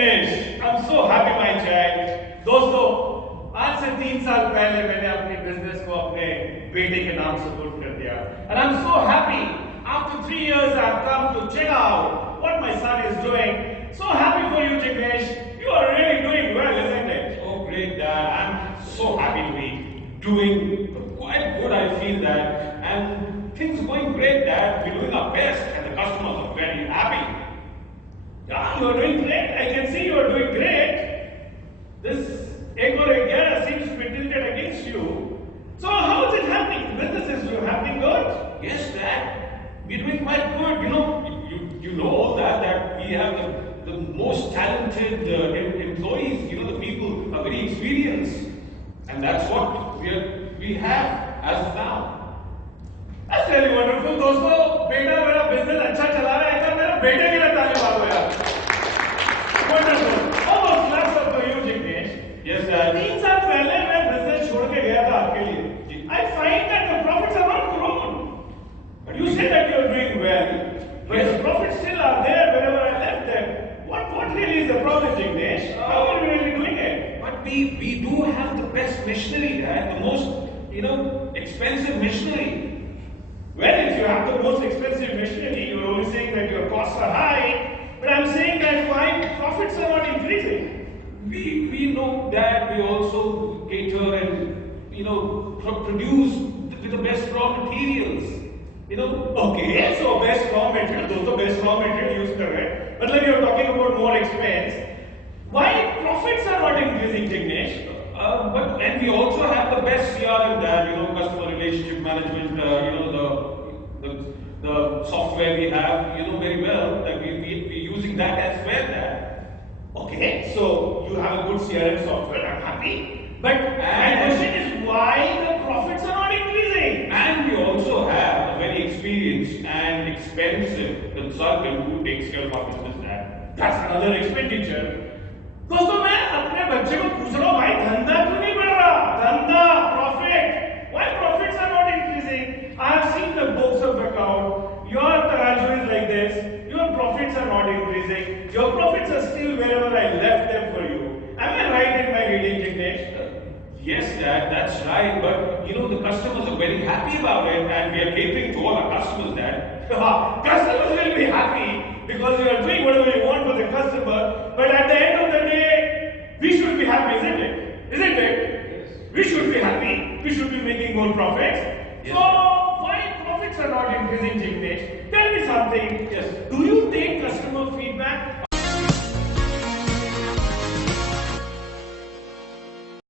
Jignesh, I'm so happy my child. दोस्तों, आज से 3 साल पहले मैंने अपनी बिजनेस को अपने बेटे के नाम सपोर्ट कर दिया. And I'm so happy. After 3 years, I've come to check out what my son is doing. So happy for you, Jignesh. You are really doing well, isn't it? Oh, great, Dad. I'm so happy to be doing quite good. I feel that, and things are going great, Dad. We're doing our best, and the customers are very happy. Yeah, you are doing great. I can see you are doing great. This Gyarah seems to be tilted against you. So how is it happening? Business is happening good? Yes, Dad. We're doing quite good. You know all that we have the most talented employees. The people are very experienced, and that's what we have as of now. That's really wonderful. दोस्तों, बेटा मेरा business अच्छा चला रहा है, मेरा बेटे के लिए ताली मारो यार. Wonderful. Almost claps up for you, Jignesh. Yes, Dad. 3 साल पहले मैं बिजनेस छोड़ के गया था आपके लिए. I find that the profits are not grown. But you say that you are doing well, but the profits still are there wherever I left them. What really is the problem, Jignesh? How are we really doing it? But we do have the best machinery, Dad. The most expensive machinery. Well, if you have the most expensive machinery, you're only saying that your costs are high, but I'm saying that why profits are not increasing. We know that we also cater and produce with the best raw materials. Okay, so best raw material, those are best raw material use kar rahe. But like you're talking about more expense, why profits are not increasing, Jignesh? And we also have the best CRM, Dad. Customer relationship management. The software we have, very well. That we're using that as well, Dad. Okay, so you have a good CRM software. I'm happy. But my question is, why the profits are not increasing? And we also have a very experienced and expensive consultant who takes care of our business, Dad. That's another expenditure. दोस्तों, मैं अपने बच्चे को पूछ रहा हूँ, भाई धंधा क्यों नहीं बढ़ रहा? धंधा, profit. Why profits are not increasing? I have seen the books of account. Your taraju is like this. Your profits are not increasing. Your profits are still wherever I left them for you. Am I right in my reading, Jignesh? Yes, Dad, that's right. But the customers are very happy about it, and we are catering to all our customers, Dad. Customers will be happy because you are doing whatever you want for the customer. But at the end of the day, we should be happy, isn't it? Isn't it? Yes. We should be happy. We should be making more profits. Yes. So why profits are not increasing, Jignesh? Tell me something. Yes. Do you take customer feedback?